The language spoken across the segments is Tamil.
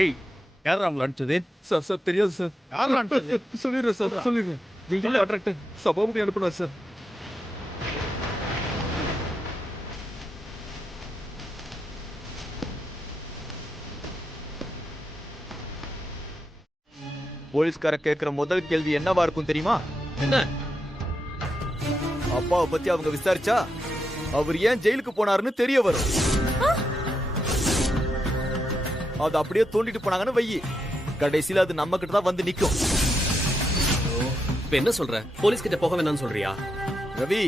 ஏய் யாரா அவங்களை அனுப்பிச்சது? சார் தெரியாது சார். யாரா அனுப்பிச்சது? சொல்லிடுறேன் சார், சொல்லிடுறேன். நீங்க கான்ட்ராக்டர் சபாபதி அனுப்புனா சார். போலீஸ்கார கேட்கிற முதல் கேள்வி என்னவா இருக்கும் தெரியுமா? என்ன? அப்பாவை பத்தி அவங்க விசாரிச்சா அவர் ஏன் ஜெயிலுக்கு போனாருன்னு தெரிய வரும். அது அப்படியே தோண்டிட்டு போனாங்கன்னு வையி, கடைசியில அது நம்ம கிட்ட தான் வந்து நிக்கும். இப்ப என்ன சொல்ற? போலீஸ் கிட்ட போக வேணாம்னு சொல்றியா? ரவி,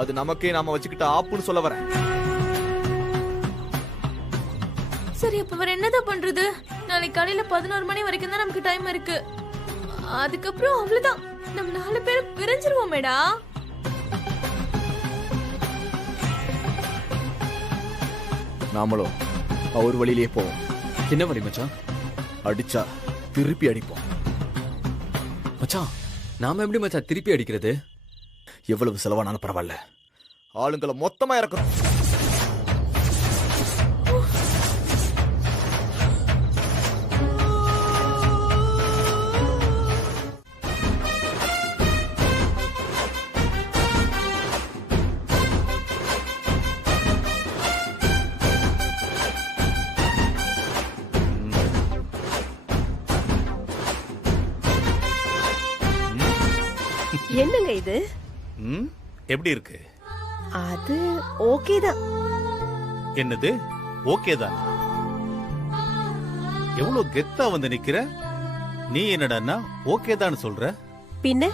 அது நமக்கே நாம வச்சுக்கிட்ட ஆப்புன்னு சொல்ல வரேன். சரி, அப்ப வேற என்னதான் பண்றது? நாளைக்கு காலையில 11 மணி வரைக்கும் தான் நமக்கு டைம் இருக்கு. அதுக்கப்புறம் அவ்வளவுதான், நம்ம 4 பேரும் பிரிஞ்சிருவோமேடா. நாமளும் அவர் வழியிலேயே போவோம். என்ன வழி மச்சான்? அடிச்சா திருப்பி அடிப்போம். மச்சான், நாம எப்படி மச்சான் திருப்பி அடிக்கிறது? எவ்வளவு செலவானாலும் பரவாயில்ல, ஆளுங்களை மொத்தமா இறக்கணும். என்னங்க இது? எப்படி இருக்கு? அது ஓகே தான். என்னது ஓகே தான்? எவ்வளவு கெத்தா வந்து நிக்கிற நீ, என்னடா ஓகே தான் சொல்ற? பின்ன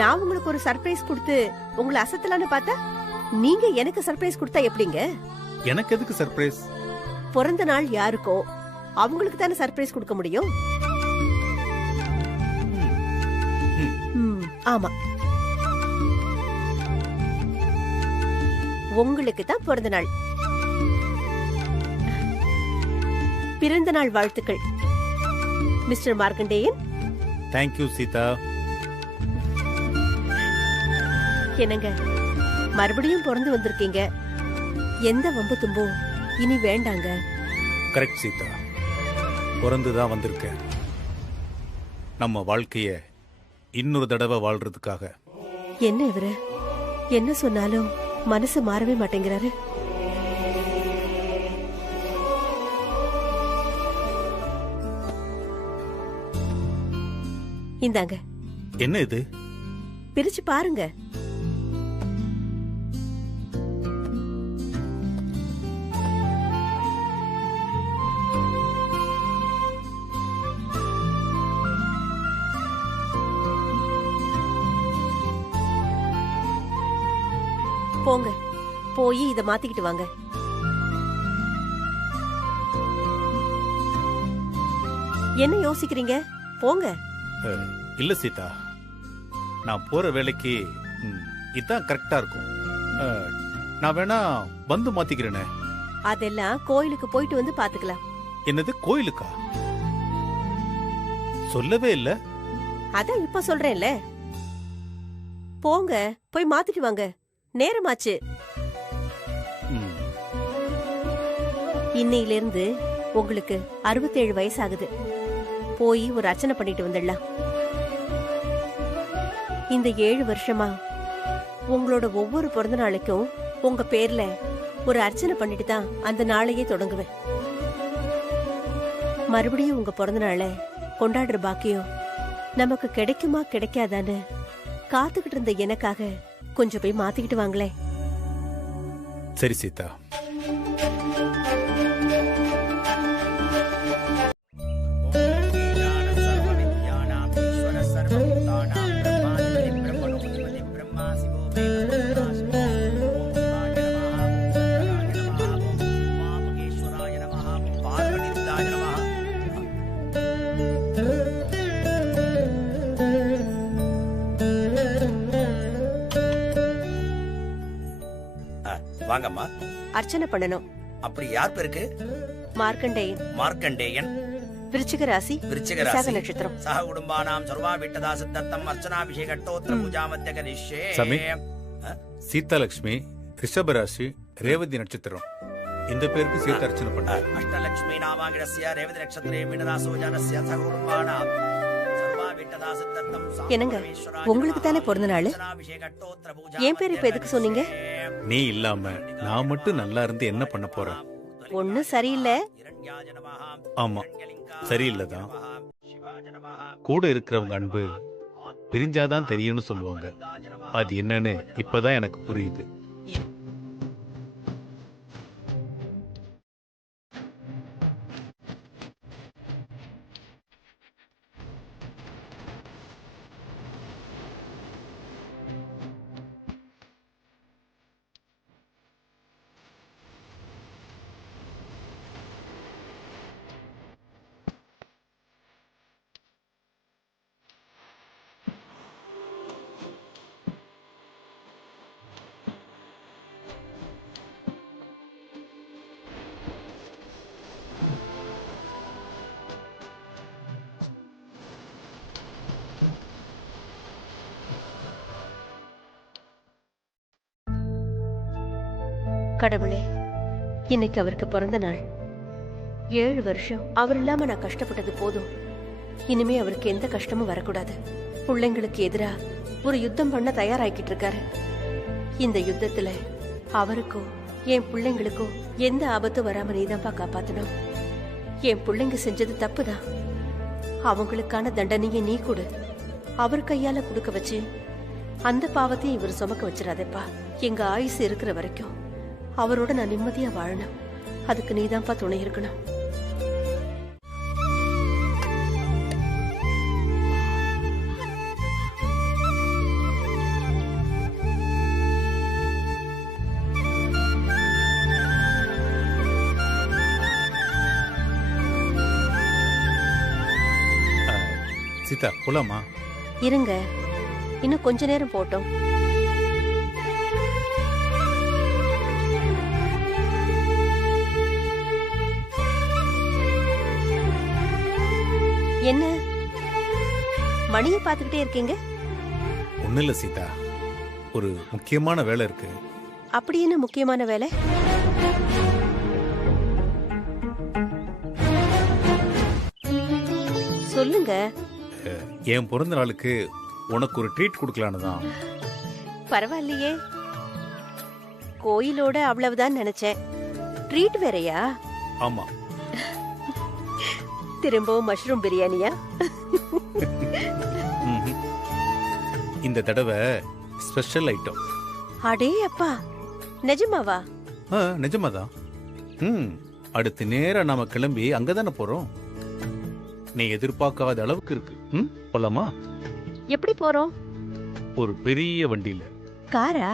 நான் உங்களுக்கு ஒரு சர்ப்ரைஸ் கொடுத்து உங்களை அசத்தலான்னு பார்த்தா நீங்க எனக்கு சர்ப்ரைஸ் கொடுத்தா எப்படிங்க? எனக்கு எதுக்கு சர்ப்ரைஸ்? பிறந்த நாள் யாருக்கோ அவங்களுக்கு தானே சர்ப்ரைஸ் கொடுக்க முடியும். ஆமா, உங்களுக்கு தான் பிறந்த நாள். பிறந்த நாள் வாழ்த்துக்கள் மிஸ்டர் மார்க்கண்டேயன். தேங்க்யூ சீதா. என்னங்க, மறுபடியும் பிறந்து வந்திருக்கீங்க. எந்த வம்பு தும்பும் இனி வேண்டாங்க. கரெக்ட் சீதா, பிறந்துதான் வந்திருக்கேன். நம்ம வாழ்க்கைய இன்னொரு தடவை வாழ்றதுக்காக. என்ன இவரு என்ன சொன்னாலும் மனசு மாறவே மாட்டேங்கிறாரு. இந்தாங்க. என்ன இது? பிரிச்சு பாருங்க. போங்க, போய் இத மாத்திக்கிட்டு வாங்க. என்ன யோசிக்கிறீங்க? போங்க. இல்ல சீதா, நான் போற வேலைக்கு இதான் கரெக்டா இருக்கும். நான் வேணா வந்து மாத்திக்கிறேனே. அதெல்லாம் கோயிலுக்கு போயிட்டு வந்து பாத்துக்கலாம். என்னது கோயிலுக்கா? சொல்லவே இல்ல. அதான் இப்ப சொல்றேன்ல. போங்க, போய் மாத்திட்டு வாங்க. நேரமாச்சு. இன்னையில இருந்து உங்களுக்கு 67 வயசாகுது. போய் ஒரு அர்ச்சனை பண்ணிட்டு வந்துடலாம். இந்த 7 வருஷமா உங்களோட ஒவ்வொரு பிறந்த நாளைக்கும் உங்க பேர்ல ஒரு அர்ச்சனை பண்ணிட்டு தான் அந்த நாளையே தொடங்குவேன். மறுபடியும் உங்க பிறந்த நாளை கொண்டாடுற பாக்கியம் நமக்கு கிடைக்குமா கிடைக்காதான்னு காத்துக்கிட்டு இருந்த எனக்காக கொஞ்சம் போய் மாத்திக்கிட்டு வாங்களேன். சரி சீதா. வாங்கம்மா. அர்ச்சனை பண்ணணும். அப்படி யார் பேருக்கு? மார்க்கண்டேயன். மார்க்கண்டேயன். விருச்சிக ராசி, விருச்சிக விசாக ராசி. நட்சத்திரம். சக குடும்பானாம் சர்வா விட்டதா சித்தத்தம் அர்ச்சனாபிஷேகட்டோத்திர பூஜாமத்ய கரிஷ்யே. சாமி, சீதாலட்சுமி ரிஷபராசி ரேவதி நட்சத்திரம். இந்த பேருக்கு சேர்த்து அர்ச்சனை பண்றேன். அஷ்டலட்சுமி நாமாகிரஸ்ய ரேவதி நட்சத்திரே மீனராசோ ஜானஸ்ய சகுடும்பானாம் சர்வா விட்டதா சித்தர்த்தம் என்னங்க, உங்களுக்கு தானே பிறந்த நாள். என் பேர் இப்ப எதுக்கு சொன்னீங்க? நீ இல்லாம நான் மட்டும் நல்லா இருந்து என்ன பண்ண போறேன்? ஒண்ணு சரியில்லை. ஆமா, சரியில்லைதான். கூட இருக்கிறவங்க அன்பு பிரிஞ்சாதான் தெரியும்னு சொல்லுவாங்க. அது என்னன்னு இப்பதான் எனக்கு புரியுது. கடவுளே, இன்னைக்கு அவருக்கு பிறந்த நாள். 7 வருஷம் அவர் இல்லாம நான் கஷ்டப்பட்டது போதும். இனிமே அவருக்கு எந்த கஷ்டமும் வரக்கூடாது. பிள்ளைங்களுக்கு எதிரா ஒரு யுத்தம் பண்ண தயாராகிட்டு இருக்காரு. இந்த யுத்தத்துல அவருக்கோ என் பிள்ளைங்களுக்கோ எந்த ஆபத்தும் வராம நீதான்ப்பா காப்பாத்தணும். என் பிள்ளைங்க செஞ்சது தப்புதான். அவங்களுக்கான தண்டனையை நீ கொடு. அவர் கையால கொடுக்க வச்சு அந்த பாவத்தையும் இவர் சுமக்க வச்சிடாதேப்பா. எங்க ஆயுசு இருக்கிற வரைக்கும் அவரோட நான் நிம்மதியா வாழணும். அதுக்கு நீதான்ப்பா துணை இருக்கணும். சீதா, போலாமா? இருங்க, இன்னும் கொஞ்ச நேரம் போட்டோம். என்ன மணியை பார்த்துக்கிட்டே இருக்கீங்க? ஒண்ணு இல்ல சீதா, ஒரு முக்கியமான வேலை இருக்கு. அப்படி என்ன முக்கியமான வேலை? சொல்லுங்க. என் பிறந்த நாளுக்கு உனக்கு ஒரு ட்ரீட் கொடுக்கலான்னு தான். பரவாயில்லையே, கோயிலோட அவ்வளவுதான் நினைச்சேன். ட்ரீட் வேறயா? ஆமா. திரும்பவும் மஷ்ரூம் பிரியாணியா? ம்ஹும். இந்த தடவை ஸ்பெஷல் ஐட்டம். அடே அப்பா, நிஜமாவா? நிஜமாதான். அடுத்து நேரா நாம கிளம்பி அங்கதானே போறோம். நீ எதிர்பார்க்காத அளவுக்கு இருக்கு. போலாமா? எப்படி போறோம்? ஒரு பெரிய வண்டியில. காரா?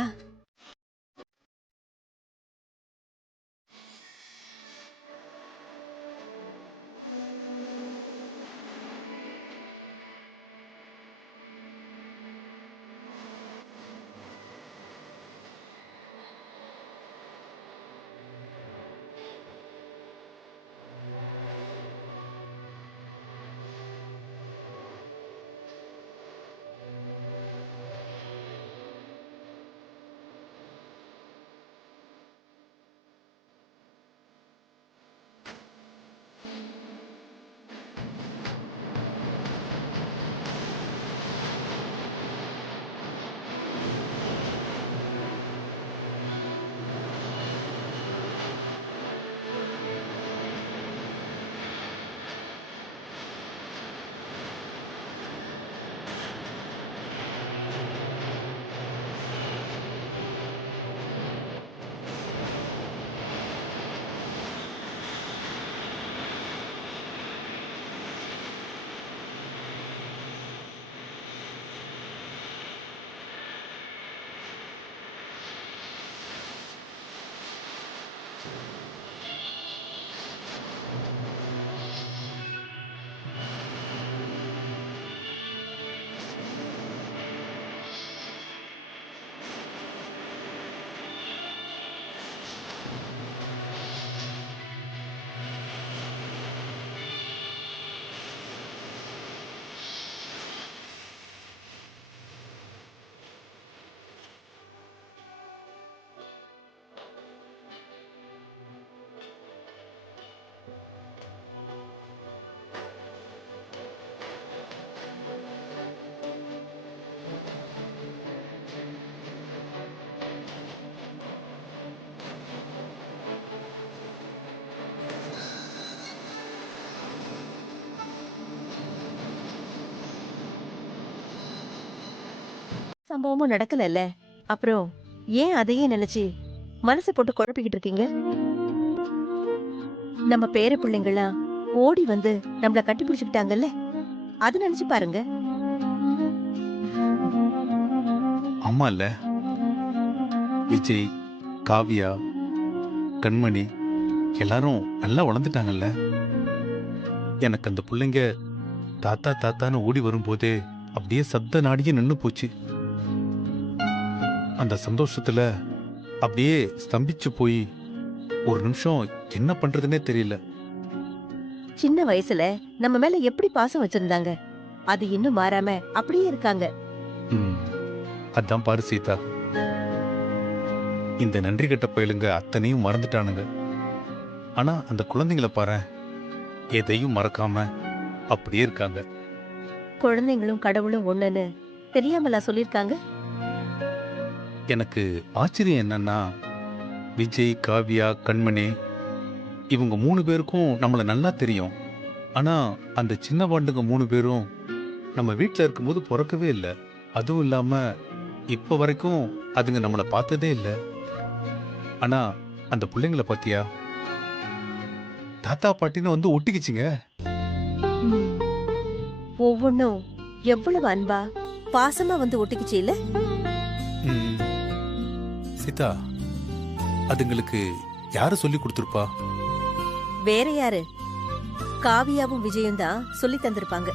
சம்பவமும் நடக்கலல்ல, அப்புறம் ஏன் அதையே நினைச்சு மனசை போட்டு குழப்பிக்கிட்டு இருக்கீங்க? நம்ம பேர பிள்ளைங்களாம் ஓடி வந்து நம்மள கட்டி பிடிச்சுக்கிட்டாங்கல்ல, அது நினைச்சு பாருங்க. ஆமா இல்ல, விஜய், காவியா, கண்மணி எல்லாரும் நல்லா வளர்ந்துட்டாங்கல்ல. எனக்கு அந்த பிள்ளைங்க தாத்தா தாத்தான்னு ஓடி வரும்போதே அப்படியே சப்த நாடியே நின்னு போச்சு. அந்த சந்தோஷத்துல அப்படியே ஸ்தம்பிச்சு போய் ஒரு நிமிஷம் என்ன பண்றதுன்னே தெரியல. சின்ன வயசுல நம்ம மேல எப்படி பாசம் வச்சிருந்தாங்க, அது இன்னும் மாறாம அப்படியே இருக்காங்க. அதான் பாரு சீதா, இந்த நன்றி கெட்ட பயலுங்க அத்தனையும் மறந்துட்டானுங்க. ஆனா அந்த குழந்தைங்களை பாரு, எதையும் மறக்காம அப்படியே இருக்காங்க. குழந்தைங்களும் கடவுளும் ஒண்ணுன்னு தெரியாமலா சொல்லிருக்காங்க? எனக்கு ஆச்சரியம் என்னன்னா, விஜய், காவியா, கண்மணி இவங்க 3 பேருக்கும் நம்மளை நல்லா தெரியும். ஆனா அந்த சின்ன பாண்டுங்க 3 பேரும் நம்ம வீட்டில் இருக்கும்போது பிறக்கவே இல்லை. அதுவும் இல்லாம இப்ப வரைக்கும் அதுங்க நம்மளை பார்த்ததே இல்லை. ஆனா அந்த பிள்ளைங்களை பாத்தியா, தாத்தா பாட்டின்னு வந்து ஒட்டிக்கிச்சுங்க. ஒவ்வொன்னும் எவ்வளவு அன்பா பாசமா வந்து ஒட்டிக்கிச்சு இல்ல? சீதா, அதுங்களுக்கு யாரு சொல்லி கொடுத்துருப்பா? வேற யாரு? காவியாவும் விஜயும் தான் சொல்லி தந்திருப்பாங்க.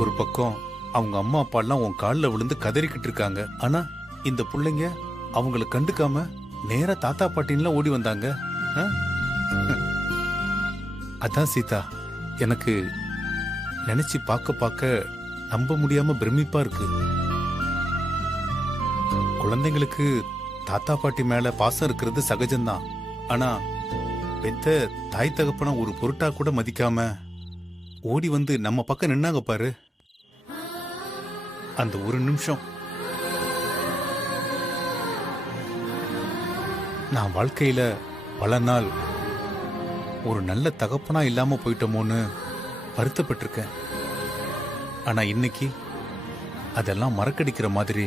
ஒரு பக்கம் அவங்க அம்மா அப்பா எல்லாம் உன் காலில் விழுந்து கதறிக்கிட்டு இருக்காங்க. ஆனா இந்த பிள்ளைங்க அவங்கள கண்டுக்காம நேரா தாத்தா பாட்டின்லாம் ஓடி வந்தாங்க. அதான் சீதா, எனக்கு நினைச்சு பார்க்க பார்க்க நம்ப முடியாம பிரமிப்பா இருக்கு. குழந்தைங்களுக்கு தாத்தா பாட்டி மேல பாசம் இருக்கிறது சகஜம்தான். ஆனா பெத்த தாய் தகப்பன ஒரு பொருட்டா கூட மதிக்காம ஓடி வந்து நம்ம பக்கம் நின்னாங்க பாரு. அந்த ஒரு நிமிஷம் நான் வாழ்க்கையில பல நாள் ஒரு நல்ல தகப்பனா இல்லாம போயிட்டோமோன்னு வருத்தப்பட்டிருக்கேன். ஆனா இன்னைக்கு அதெல்லாம் மறக்கடிக்கிற மாதிரி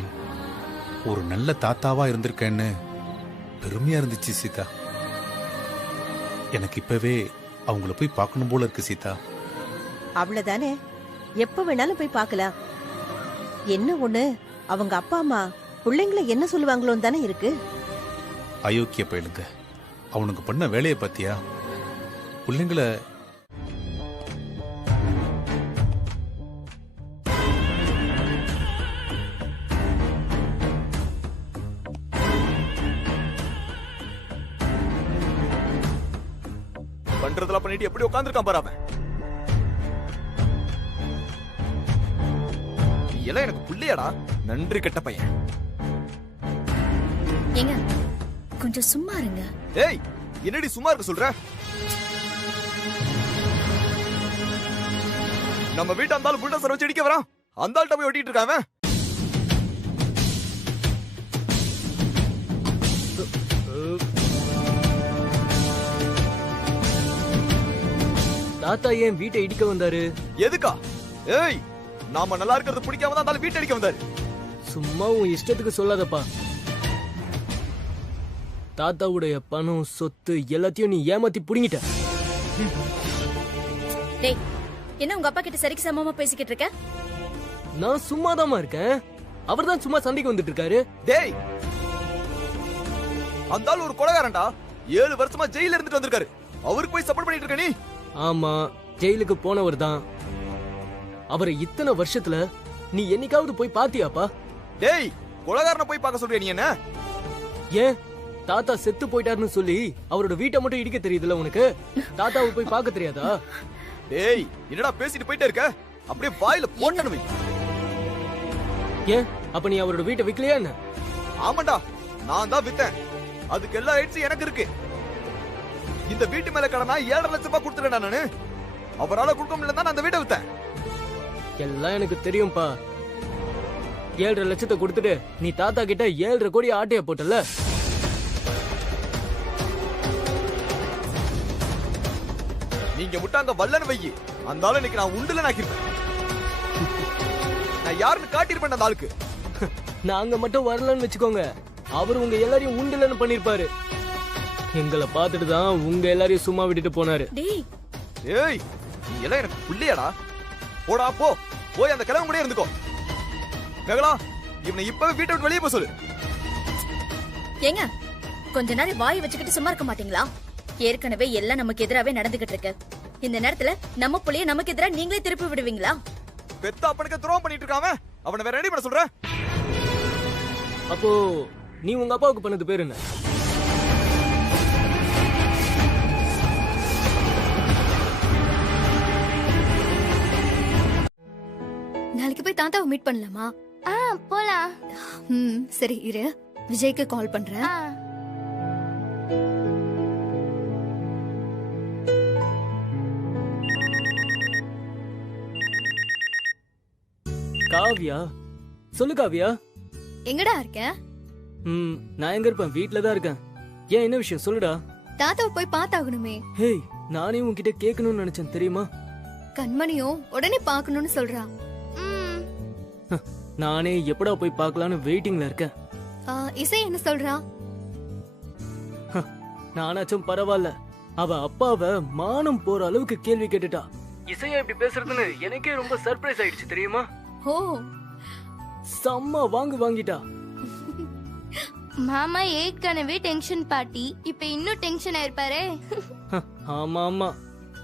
ஒரு நல்ல தாத்தாவா இருந்திருக்கேன்னு பெருமையா இருந்துச்சு சீதா. எனக்கு இப்பவே அவங்கள போய் பார்க்கணும் போல இருக்கு சீதா. அவ்வளவுதானே, எப்ப வேணாலும் போய் பார்க்கலாம். என்ன ஒண்ணு, அவங்க அப்பா அம்மா பிள்ளைங்களை என்ன சொல்லுவாங்களோன்னு தானே இருக்கு. அயோக்கிய பயிலுங்க, அவனுக்கு பண்ண வேலையை பாத்தியா? பிள்ளைங்களை பண்றதெல்லாம் பண்ணிட்டு எப்படி உட்கார்ந்துருக்கான் பாரு அவன். எல்லாம் எனக்கு புள்ளையாடா, நன்றி கெட்ட பையன். ஏங்க கொஞ்சம் சும்மா இருங்க. ஏய், என்னடி சும்மா இருக்க சொல்ற? நம்ம வீட்டை அந்த ஆள் புல்டோசர் வச்சு இடிக்க வரான். அந்த ஆள்கிட்ட போய் ஒட்டிட்டு இருக்கான் அவன். தாத்தா ஏன் வீட்டை இடிக்க வந்தாரு? எதுக்கா? ஏய், நாம நல்லா இருக்கிறது பிடிக்காம தான் அந்த ஆள் வீட்டை இடிக்க வந்தாரு. சும்மா உன் இஷ்டத்துக்கு சொல்லாதப்பா. தாத்தாவுடைய பணம் சொத்து எல்லாத்தையும் நீ ஏமாத்தி புடிங்கிட்ட. டேய், என்ன உங்க அப்பா கிட்ட சரிக்கு சமமா பேசிக்கிட்டு இருக்க? நான் சும்மாதாம்மா இருக்கேன். அவர்தான் சும்மா சண்டைக்கு வந்துட்டு இருக்காரு. டேய், அந்த ஆள் ஒரு கொலைகாரன்டா. 7 வருஷமா ஜெயில இருந்துட்டு வந்திருக்காரு. அவருக்கு போய் சப்போர்ட் பண்ணிட்டு இருக்க நீ? ஆமா, ஜெயிலுக்கு போனவர் தான். அவரை இத்தனை வருஷத்துல நீ என்னைக்காவது போய் பாத்தியாப்பா? டேய், கொலைகாரனை போய் பார்க்க சொல்றியா நீ என்ன? ஏன் தாத்தா செத்து போயிட்டாருன்னு சொல்லி அவரோட வீட்டை மட்டும் இடிக்க தெரியுதுல உனக்கு? தாத்தாவை போய் பார்க்க தெரியாதா? டேய், என்னடா பேசிட்டு போயிட்டே இருக்க? அப்படியே வாயில போட்டனு வை. ஏன் அப்ப நீ அவரோட வீட்டை விக்கலையா என்ன? ஆமாண்டா, நான் தான் வித்தேன். அதுக்கு எல்லா ரைட்ஸும் எனக்கு இருக்கு. இந்த வீட்டு மேல கடனா 7.5 லட்சம் ரூபாய் கொடுத்துட்டேன் நானு. அவரால கொடுக்க முடியல தான் அந்த வீட்டை வித்தேன். எல்லாம் எனக்கு தெரியும்பா. 7.5 லட்சத்தை கொடுத்துட்டு நீ தாத்தா கிட்ட 7.5 கோடி ஆட்டைய போட்டல. நீங்க முட்டாங்க வல்லன்னு வையி, அந்த ஆளு இன்னைக்கு நான் உண்டுல நாக்கிருப்பேன். நான் யாருன்னு காட்டியிருப்பேன் அந்த ஆளுக்கு. நாங்க மட்டும் வரலன்னு வச்சுக்கோங்க, அவர் உங்க எல்லாரையும் உண்டுலன்னு பண்ணிருப்பாரு. எங்களை பார்த்துட்டு தான் உங்க எல்லாரையும் சும்மா விட்டுட்டு போனாரு. டேய் ஏய், நீ எல்லாம் எனக்கு புள்ளியாடா. போடா போ, போய் அந்த கிழமை கூட இருந்துக்கோ. மேகலா, இவனை இப்பவே வீட்டை விட்டு வெளியே போக சொல்லு. ஏங்க கொஞ்ச நாள் வாய் வச்சுக்கிட்டு சும்மா இருக்க மாட்டீங்களா? ஏற்கனவே எல்லாம் நமக்கு எதிராவே நடந்துகிட்டு இருக்கு. இந்த நேரத்துல நம்ம புள்ளைய நமக்கு எதிரா நீங்களே திருப்பி விடுவீங்களா? பெத்த அப்பனுக்கு துரோகம் பண்ணிட்டு இருக்காம அவனை வேற ரெடி பண்ண சொல்ற. அப்போ நீ உங்க அப்பாவுக்கு பண்ணது பேர் என்ன? நாளைக்கு போய் தாத்தாவை மீட் பண்ணலாமா? போலாம். சரி இரு, விஜய்க்கு கால் பண்றேன். காவியா, சொல்லு காவியா. எங்கடா இருக்க? நான் எங்க இருப்பேன், வீட்ல தான் இருக்கேன். ஏன், என்ன விஷயம் சொல்லுடா. தாத்தாவை போய் பார்த்தாகணுமே. ஹேய், நானே உன்கிட்ட கேட்கணும்னு நினைச்சேன் தெரியுமா? கண்மணியும் உடனே பார்க்கணும்னு சொல்றா. நானே எப்படா போய் பார்க்கலான்னு வெயிட்டிங்ல இருக்கேன். இசை என்ன சொல்றா? நானாச்சும் பரவாயில்ல, அவ அப்பாவ மானம் போற அளவுக்கு கேள்வி கேட்டுட்டா. இசையா இப்படி பேசுறதுன்னு எனக்கே ரொம்ப சர்ப்ரைஸ் ஆயிடுச்சு தெரியுமா? ஓ, செம்ம வாங்கிட்டா. மாமா ஏற்கனவே டென்ஷன் பாட்டி, இப்ப இன்னும் டென்ஷன் ஆயிருப்பாரே. ஆமா ஆமா,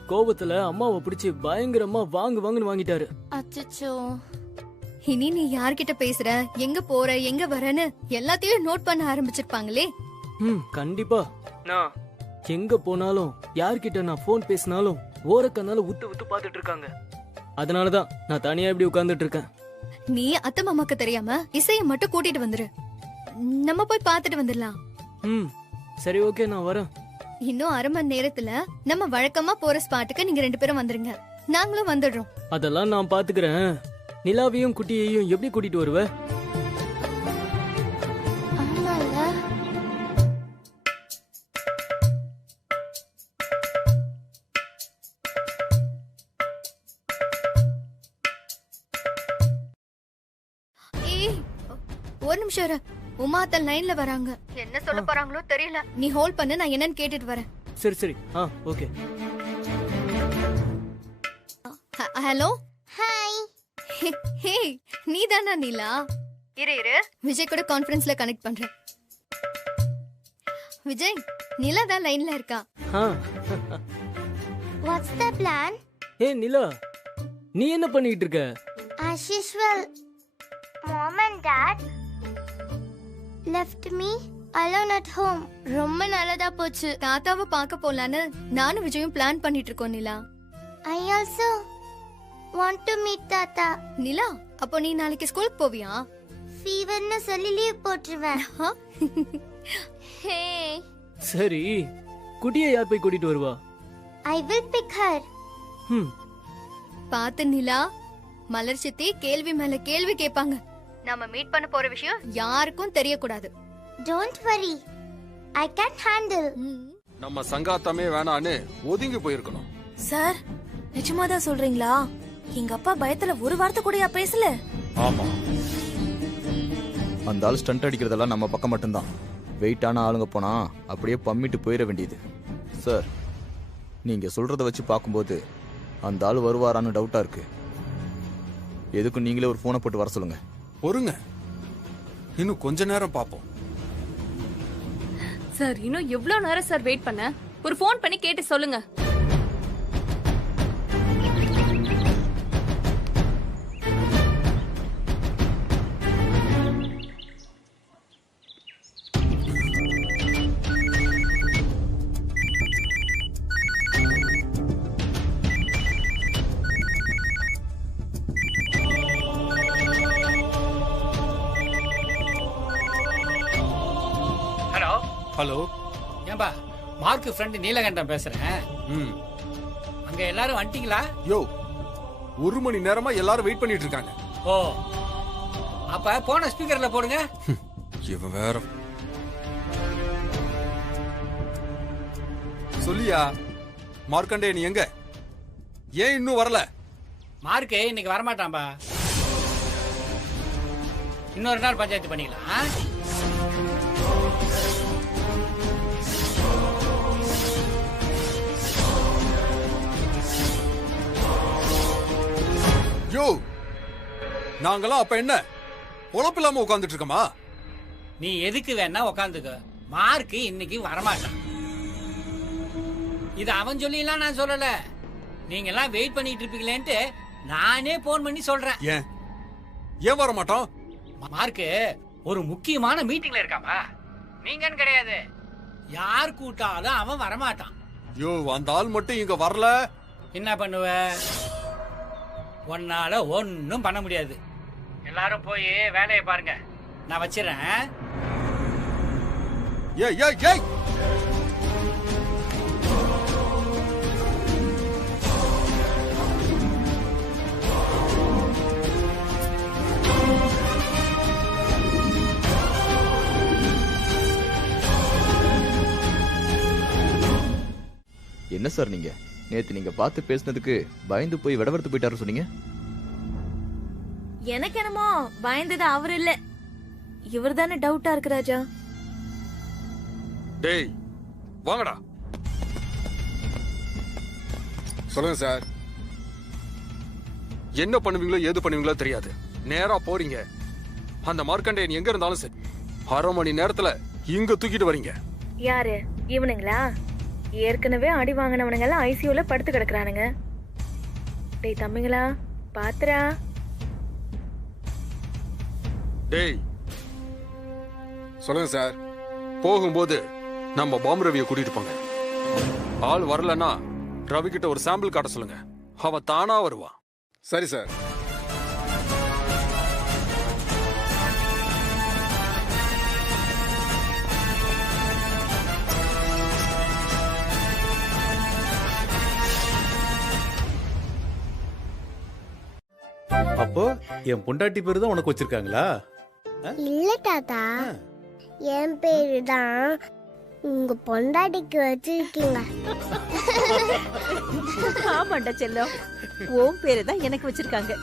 கோபத்துல அம்மாவை பிடிச்சி பயங்கரமா வாங்குன்னு வாங்கிட்டாரு. அச்சச்சோ. இனி நீ யார்கிட்ட பேசுற, எங்க போற, எங்க வரன்னு எல்லாத்தையும் நோட் பண்ண ஆரம்பிச்சிருப்பாங்களே. கண்டிப்பா. நான் எங்க போனாலும் யார்கிட்ட நான் போன் பேசினாலும் ஓரக்கனால உத்து பாத்துட்டு இருக்காங்க. அதனாலதான் நான் தனியா இப்படி உட்கார்ந்துட்டு இருக்கேன். நீ அத்தை மாமாக்கு தெரியாம இசைய மட்டும் கூட்டிட்டு வந்துரு, நம்ம போய் பாத்துட்டு வந்துடலாம். சரி ஓகே, நான் வரேன். இன்னும் அரை மணி நேரத்துல நம்ம வழக்கமா போற ஸ்பாட்டுக்கு நீங்க 2 பேரும் வந்துருங்க, நாங்களும் வந்துடுறோம். அதெல்லாம் நான் பாத்துக்கிறேன். நிலாவையும் குட்டியையும் எப்படி கூட்டிட்டு வருவ? ஒரு நிமிஷம் இரு, உமாத்தல் லைன்ல வராங்க. என்ன சொல்ல போறாங்களோ தெரியல, நீ ஹோல்ட் பண்ணு, நான் என்னன்னு கேட்டுட்டு வரேன். சரி ஓகே. ஹலோ. ஹாய். ஹே, நீ தானா நிலா? இரு விஜய் கூட கான்ஃபரன்ஸ்ல கனெக்ட் பண்றேன். விஜய், நிலா தான் லைன்ல இருக்கா. What's the plan? ஏ நிலா, நீ என்ன பண்ணிட்டு இருக்க? As usual, Mom and Dad left me alone at home. ரொம்ப நல்லதா போச்சு. தாத்தாவை பார்க்க போலான்னு நானும் விஜயும் பிளான் பண்ணிட்டு இருக்கோம் நிலா. I also want to meet Tata. நிலா, அப்போ நீ நாளைக்கு ஸ்கூலுக்கு போவியா? ஃபீவர்னு சொல்லி லீவ் போட்டுருவேன். ஹே, சரி, குட்டியை யார் போய் கூட்டிட்டு வருவா? I will pick her. பாத்து நிலா, மலர் சித்தி கேள்வி மேல கேள்வி கேட்பாங்க. நாம மீட் பண்ண போற விஷயம் யாருக்கும் தெரியக்கூடாது. Don't worry, I can handle. நம்ம சங்காத்தமே வேணான்னு ஒதுங்கி போயிருக்கணும். சார், நிஜமாதான் சொல்றீங்களா? எங்க அப்பா பயத்துல ஒரு வார்த்தை கூட பேசல. ஆமா, அந்த ஆள் ஸ்டண்ட் அடிக்கிறதெல்லாம் நம்ம பக்கம் மட்டும்தான். வெயிட்டான ஆளுங்க போனா அப்படியே பம்மிட்டு போயிட வேண்டியது. சார், நீங்க சொல்றத வச்சு பார்க்கும்போது அந்த ஆள் வருவாரான்னு டவுட்டா இருக்கு. எதுக்கும் நீங்களே ஒரு போனை போட்டு வர சொல்லுங்க. பொறுங்க, இன்னும் கொஞ்ச நேரம் பாப்போம். சார், இன்னும் எவ்வளவு நேரம் சார் வெயிட் பண்ண? ஒரு ஃபோன் பண்ணி கேட்டு சொல்லுங்க. ஹலோ, ஏன்பா, மார்க் ஃப்ரெண்ட் நீலகண்டன் பேசுறேன். அங்க எல்லாரும் வந்துட்டீங்களா? யோ, 1 மணி நேரமா எல்லாரும் வெயிட் பண்ணிட்டு இருக்காங்க. ஓ, அப்ப போன ஸ்பீக்கர்ல போடுங்க. இவன் வேற. சொல்லியா மார்க்கண்டே, நீ எங்க? ஏன் இன்னும் வரல? மார்க்கு இன்னைக்கு வரமாட்டான்பா. இன்னொரு நாள் பஞ்சாயத்து பண்ணிக்கலாம். யோ, நாங்களாம் அப்ப என்ன உழப்பு இல்லாம உட்கார்ந்துட்டு இருக்கோமா? நீ எதுக்கு வேணா உக்காந்துக்க. மார்க்கு இன்னைக்கு வரமாட்டான். இது அவன் சொல்லிலாம் நான் சொல்லல. நீங்க எல்லாம் வெயிட் பண்ணிட்டு இருப்பீங்களேன்ட்டு நானே போன் பண்ணி சொல்றேன். ஏன் வர மாட்டோம்? மார்க்கு ஒரு முக்கியமான மீட்டிங்ல இருக்காமா. நீங்கன்னு கிடையாது, யார் கூட்டாலும் அவன் வரமாட்டான். யோ, அந்த ஆள் மட்டும் இங்க வரல என்ன பண்ணுவ? உன்னால ஒன்னும் பண்ண முடியாது. எல்லாரும் போய் வேலையை பாருங்க, நான் வச்சிடறேன். ஏய் ஏய் ஏய், என்ன சார் நீங்க நேத்து நீங்க பார்த்து பேசினதுக்கு பயந்து போய் விடவரத்து போயிட்டாரு சொன்னீங்க. எனக்கு என்னமோ பயந்தது அவர் இல்ல, இவர் தானே டவுட்டா இருக்கு ராஜா. டேய் வாங்கடா. சொல்லுங்க சார். என்ன பண்ணுவீங்களோ ஏது பண்ணுவீங்களோ தெரியாது. நேரா போறீங்க. அந்த மார்க்கண்டேயன் எங்க இருந்தாலும் சரி 1/2 மணி நேரத்துல இங்க தூக்கிட்டு வரீங்க. யாரு இவனுங்களா? ஏற்கனவே அடி வாங்கினவனுங்க எல்லாம் ஐசியூல படுத்து கிடக்குறானுங்க. டேய் தம்பிங்களா பாத்துரா. டேய் சொல்லுங்க சார். போகும்போது நம்ம பாம் ரவியை கூட்டிட்டு போங்க. ஆள் வரலன்னா ரவி கிட்ட ஒரு சாம்பிள் காட்ட சொல்லுங்க, அவன் தானா வருவான். சரி சார். அப்போ என் பொண்டாட்டி பேரு தான் உனக்கு வச்சிருக்காங்களா? இல்ல தாத்தா, என் பேரு தான் உங்க பொண்டாட்டிக்கு வச்சிருக்கீங்க. ஆமாண்டா செல்லம், உன் பேரு தான் எனக்கு வச்சிருக்காங்க.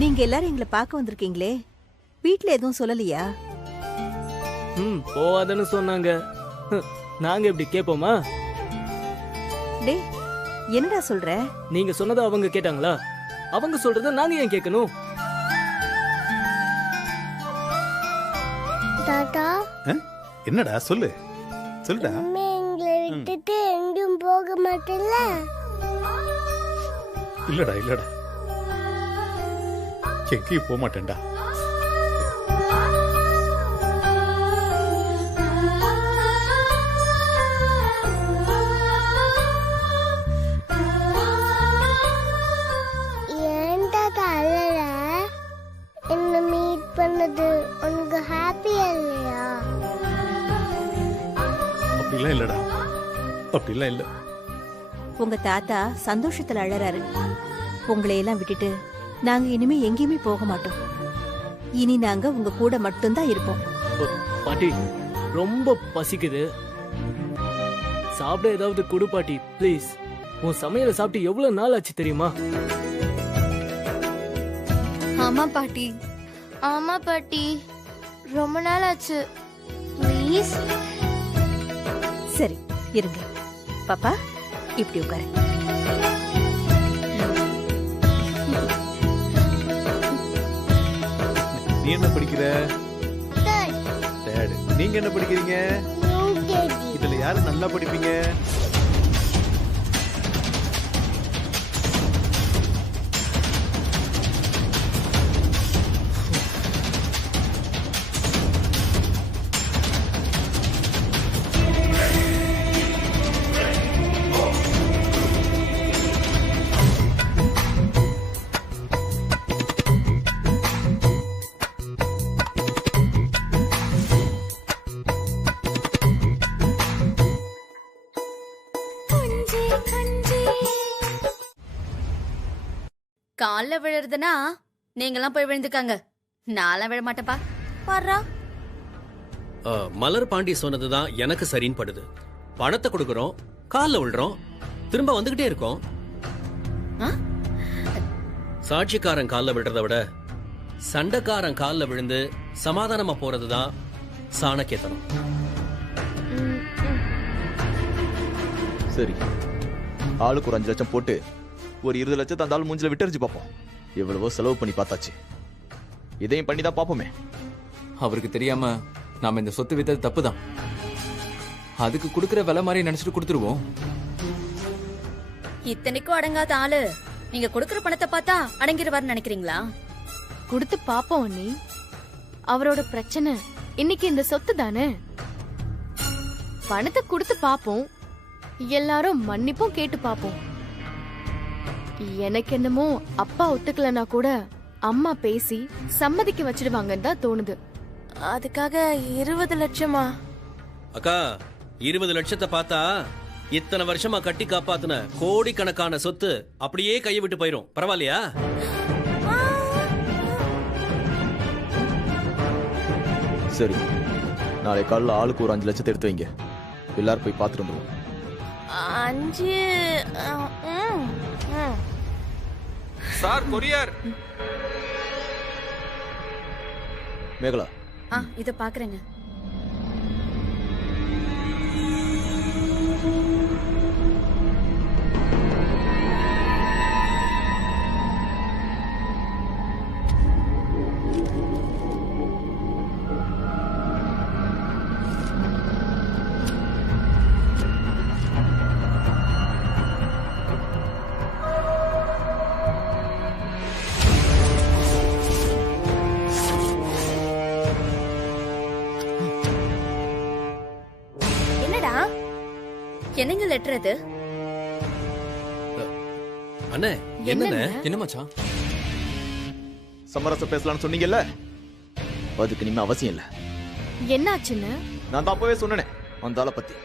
நீங்க எல்லாரும் எங்களை பார்க்க வந்திருக்கீங்களே, வீட்ல எதுவும் சொல்லலையா? போவாதன்னு சொன்னாங்க. நாங்க எப்படி கேட்போமா? டேய் என்னடா சொல்ற? நீங்க சொன்னதை அவங்க கேட்டாங்களா? அவங்க சொல்றத நாங்க ஏன் கேட்கணும்? தாத்தா என்னடா சொல்லு சொல்லுடா. எங்களை விட்டுட்டு எங்கேயும் போக மாட்டேன்ல? இல்லடா இல்லடா, எங்கேயும் போக மாட்டேன்டா. ஏன் தாத்தா அழற? என்ன மீட் பண்ணது உனக்கு ஹாப்பியா இல்லையா? அப்படிலாம் இல்லடா, அப்படிலாம் இல்ல. உங்க தாத்தா சந்தோஷத்துல அழறாரு. உங்களை எல்லாம் விட்டுட்டு நாங்க இனிமே எங்கேயுமே போக மாட்டோம். இனி நாங்க உங்க கூட மட்டும்தான் இருப்போம். பாட்டி ரொம்ப பசிக்குது, சாப்பிட ஏதாவது கொடு பாட்டி ப்ளீஸ். உன் சமையலை சாப்பிட்டு எவ்வளவு நாள் ஆச்சு தெரியுமா? ஆமா பாட்டி, ஆமா பாட்டி, ரொம்ப நாள் ஆச்சு. ப்ளீஸ். சரி இருங்க. பாப்பா இப்படி உட்காரு. நீ என்ன படிக்கிற? தேர்ட். நீங்க என்ன படிக்கிறீங்க? இதுல யாரு நல்லா படிப்பீங்க? கால்ல விழுறதுன்னா நீங்களாம் போய் விழுந்துக்காங்க. நான்லாம் விழ மாட்டேப்பா. பாருடா. மலர் பாண்டி சொன்னதுதான் எனக்கு சரின்னு படுது. பணத்தை கொடுக்கறோம், கால்ல விழுறோம், திரும்ப வந்துகிட்டே இருக்கோம். சாட்சிக்காரன் கால்ல விழுறத விட சண்டைக்காரன் கால்ல விழுந்து சமாதானமா போறதுதான் சாணக்கியத்தனம். சரி, ஆளுக்கு ஒரு 5 லட்சம் போட்டு ஒரு 20 லட்சத்தை அந்த ஆள் மூஞ்சில விட்டரிச்சு பார்ப்போம். எவ்வளவோ செலவு பண்ணி பார்த்தாச்சு, இதையும் பண்ணி தான் பார்ப்போமே. அவருக்கு தெரியாம நாம இந்த சொத்து வித்தது தப்புதான். அதுக்கு கொடுக்கற விலை மாதிரி நினைச்சிட்டு கொடுத்துருவோம். இத்தனைக்கும் அடங்காத ஆளு நீங்க கொடுக்கற பணத்தை பார்த்தா அடங்கிடுவார்னு நினைக்கிறீங்களா? கொடுத்து பாப்போம் அண்ணி. அவரோட பிரச்சனை இன்னைக்கு இந்த சொத்து தானே. பணத்தை கொடுத்து பாப்போம், எல்லாரும் மன்னிப்பும் கேட்டு பாப்போம். எனக்கு என்னமோ அப்பா ஒத்துக்கலனா கூட அம்மா பேசி சம்மதிக்க வச்சிடுவாங்கன்னு தான் தோணுது. அதுக்காக 20 லட்சமா? அக்கா, 20 லட்சத்தை பார்த்தா இத்தனை வருஷமா கட்டி காப்பாத்துன கோடிக்கணக்கான சொத்து அப்படியே கையை விட்டு போயிரும். பரவாயில்லையா? சரி, நாளை காலைல ஆளுக்கு ஒரு 5 லட்சத்தை எடுத்து வைங்க. எல்லாரும் போய் பார்த்துட்டு வந்துருவோம். 5 சார், கொரியர். மேகலா, இத பாக்குறேங்க. என்னங்க லெட்டர் அது? அண்ணே, என்னண்ணே? என்ன மச்சான்? சமரசம் பேசலாம்னு சொன்னீங்கல்ல, அதுக்கு இனிமே அவசியம் இல்ல. என்னாச்சுன்னு நான் தான் அப்பவே சொன்னேன் அந்த ஆளை பத்தி.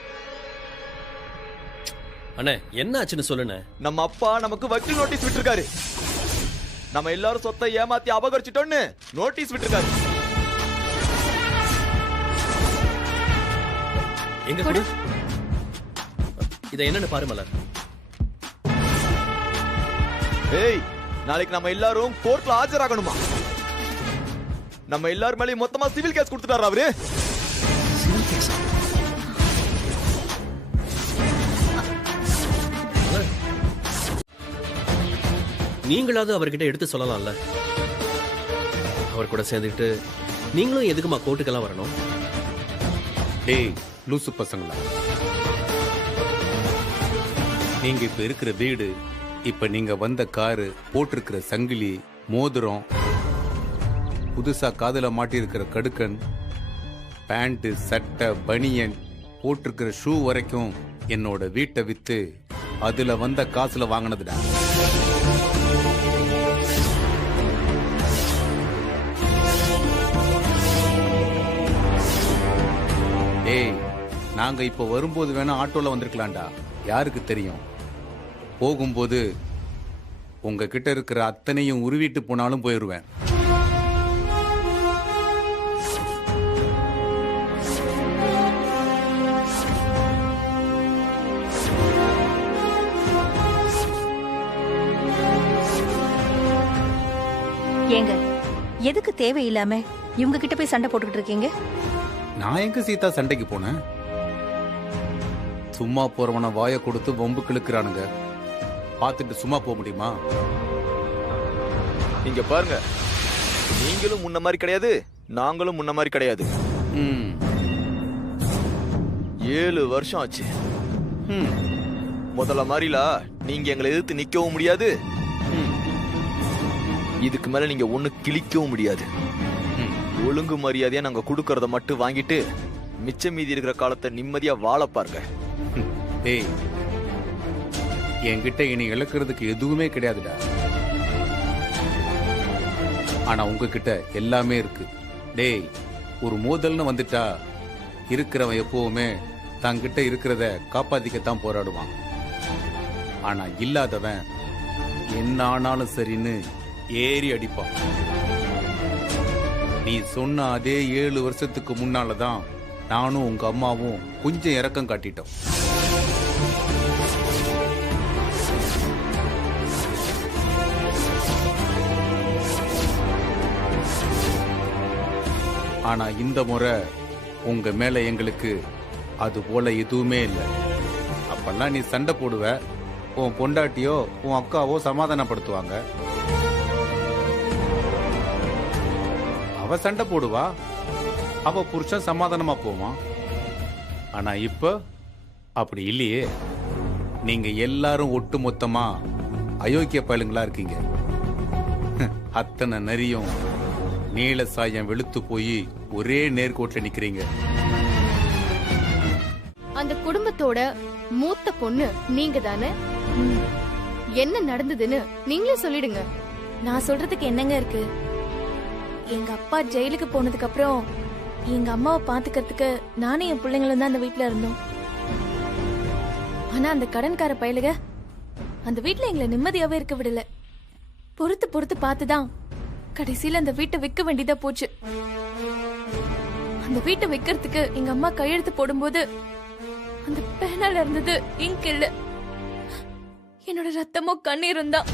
அண்ணே, என்னாச்சுன்னு சொல்லுண்ணே. நம்ம அப்பா நமக்கு வக்கீல் நோட்டீஸ் விட்டுருக்காரு. நம்ம எல்லாரும் சொத்தை ஏமாத்தி அபகரிச்சிட்டோன்னு நோட்டீஸ் விட்டுருக்காரு. எங்க கூட இதை என்னன்னு பாரு மலர். ஏய், நாளைக்கு நம்ம எல்லாரும் கோர்ட்ல ஆஜராகணுமா? நம்ம எல்லாரும் மேலயும் மொத்தமா சிவில் கேஸ் கொடுத்துட்டாரா அவரு? நீங்களாவது அவர்கிட்ட எடுத்து சொல்லலாம்ல. அவர் கூட சேர்ந்துட்டு நீங்களும் எதுக்குமா கோர்ட்டுக்கெல்லாம் வரணும்? டேய் லூசு பசங்களா, நீங்க இப்ப இருக்கிற வீடு, இப்ப நீங்க வந்த காரு, போட்டிருக்கிற சங்கிலி, மோதிரம், புதுசா காதுல மாட்டியிருக்கிற கடுக்கன், பேண்ட், சட்டை, பனியன், போட்டிருக்கிற ஷூ வரைக்கும் என்னோட வீட்டை வித்து அதுல வந்த காசுல வாங்கினதுடா. டேய், நாங்க இப்ப வரும்போது வேணா ஆட்டோல வந்திருக்கலாம்டா, யாருக்கு தெரியும். போகும்போது உங்ககிட்ட இருக்கிற அத்தனையும் உருவிட்டு போனாலும் போயிருவேன். ஏங்க, எதுக்கு தேவையில்லாம இவங்க கிட்ட போய் சண்டை போட்டுக்கிட்டு இருக்கீங்க? நான் எங்க சீதா சண்டைக்கு போனேன்? சும்மா போறவன வாயை கொடுத்து வம்பு கிழக்குறானுங்க, பார்த்துட்டு சும்மா போக முடியுமா? இங்க பாருங்க, நீங்களும் முன்ன மாதிரி கிடையாது, நாங்களும் முன்ன மாதிரி கிடையாது. 7 வருஷம் ஆச்சு. முதல்ல மாதிரிலா நீங்க எங்களை எதிர்த்து நிக்கவும் முடியாது, இதுக்கு மேல நீங்க ஒண்ணு கிழிக்கவும் முடியாது. ஒழுங்கு மரியாதையா நாங்க கொடுக்கறத மட்டும் வாங்கிட்டு மிச்சம் மீதி இருக்கிற காலத்தை நிம்மதியா வாழ பாருங்க. டேய், என்கிட்ட இனி இழக்கிறதுக்கு எதுவுமே கிடையாதுடா. ஆனா உங்ககிட்ட எல்லாமே இருக்கு. டேய், ஒரு மோதல்னு வந்துட்டா இருக்கிறவன் எப்பவுமே தங்கிட்ட இருக்கிறத காப்பாத்திக்கத்தான் போராடுவான். ஆனா இல்லாதவன் என்ன ஆனாலும் சரின்னு ஏறி அடிப்பான். நீ சொன்ன அதே 7 வருஷத்துக்கு முன்னாலதான் நானும் உங்க அம்மாவும் கொஞ்சம் இரக்கம் காட்டிட்டோம். ஆனா இந்த முறை உங்க மேல எங்களுக்கு அது போல எதுவுமே இல்லை. அப்பெல்லாம் நீ சண்டை போடுவ, உன் பொண்டாட்டியோ உன் அக்காவோ சமாதானப்படுத்துவாங்க. அவ சண்டை போடுவா, அவ புருஷன் சமாதானமா போவான். ஆனா இப்ப அப்படி இல்லையே. நீங்க எல்லாரும் ஒட்டு மொத்தமா அயோக்கிய பயலுங்களா இருக்கீங்க. அத்தனை நரியும் நீல சாயம் வெளுத்து போய் ஒரே நேர்கோட்டில் நிக்கிறீங்க. அந்த குடும்பத்தோட மூத்த பொண்ணு நீங்க தானே? என்ன நடந்ததுன்னு நீங்களே சொல்லிடுங்க. நான் சொல்றதுக்கு என்னங்க இருக்கு? எங்க அப்பா ஜெயிலுக்கு போனதுக்கு அப்புறம் எங்க அம்மாவை பாத்துக்கிறதுக்கு நானும் என் பிள்ளைங்களும் தான் அந்த வீட்டுல இருந்தோம். ஆனா அந்த கடன்கார பயலுக அந்த வீட்டுல எங்களை நிம்மதியாவே இருக்க விடல. பொறுத்து பொறுத்து பார்த்துதான் கடைசியில அந்த வீட்டை விற்க வேண்டியதா போச்சு. அந்த வீட்டை விற்கிறதுக்கு எங்க அம்மா கையெழுத்து போடும்போது அந்த பேனால இருந்தது இங்க் இல்ல, என்னோட ரத்தமோ கண்ணீரும் தான்.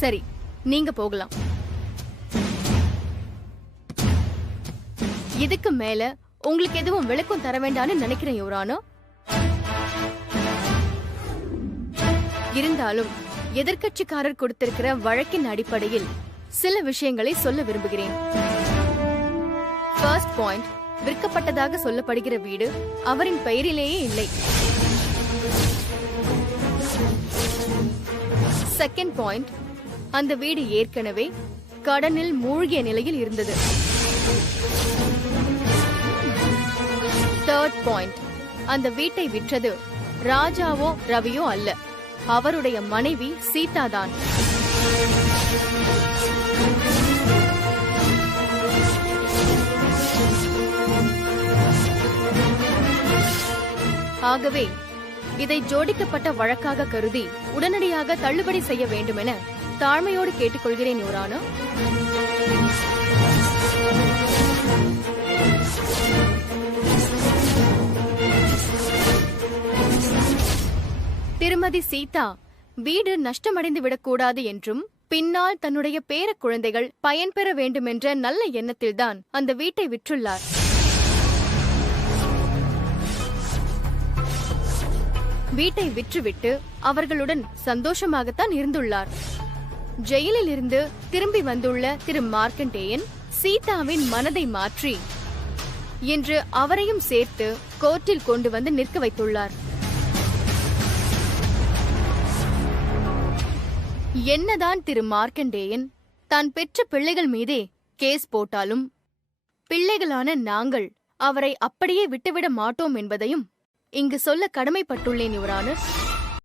சரி, நீங்க போகலாம். இதுக்கு மேல உங்களுக்கு எதுவும் விளக்கம் தர வேண்டாம்னு நினைக்கிறேன் யுவரானோ. இருந்தாலும் எதிர்க்கட்சிக்காரர் கொடுத்திருக்கிற வழக்கின் அடிப்படையில் சில விஷயங்களை சொல்ல விரும்புகிறேன். ஃபர்ஸ்ட் பாயிண்ட், விற்கப்பட்டதாக சொல்லப்படுகிற வீடு அவரின் பெயரிலேயே இல்லை. செகண்ட் பாயிண்ட், அந்த வீடு ஏற்கனவே கடனில் மூழ்கிய நிலையில் இருந்தது. தேர்ட் பாயிண்ட், அந்த வீட்டை விற்றது ராஜாவோ ரவியோ அல்ல, அவருடைய மனைவி சீதா தான். ஆகவே இதை ஜோடிக்கப்பட்ட வழக்காக கருதி உடனடியாக தள்ளுபடி செய்ய வேண்டும் என தாழ்மையோடு கேட்டுக்கொள்கிறேன் யுவரானோ. திருமதி சீதா வீடு நஷ்டமடைந்து விடக்கூடாது என்றும் பின்னால் தன்னுடைய பேர குழந்தைகள் பயன்பெற வேண்டுமென்ற நல்ல எண்ணத்தில்தான் அந்த வீட்டை விற்றுள்ளார். வீட்டை விற்றுவிட்டு அவர்களுடன் சந்தோஷமாகத்தான் இருந்துள்ளார். ஜெயிலில் இருந்து திரும்பி வந்துள்ள திரு மார்க்கண்டேயன் சீதாவின் மனதை மாற்றி இன்று அவரையும் சேர்த்து கோர்ட்டில் கொண்டு வந்து நிற்க வைத்துள்ளார். என்னதான் திரு மார்க்கண்டேயன் தான் பெற்ற பிள்ளைகள் மீதே கேஸ் போட்டாலும் பிள்ளைகளான நாங்கள் அவரை அப்படியே விட்டுவிட மாட்டோம் என்பதையும் இங்கு சொல்ல கடமைப்பட்டுள்ளேன் யுவரானர்.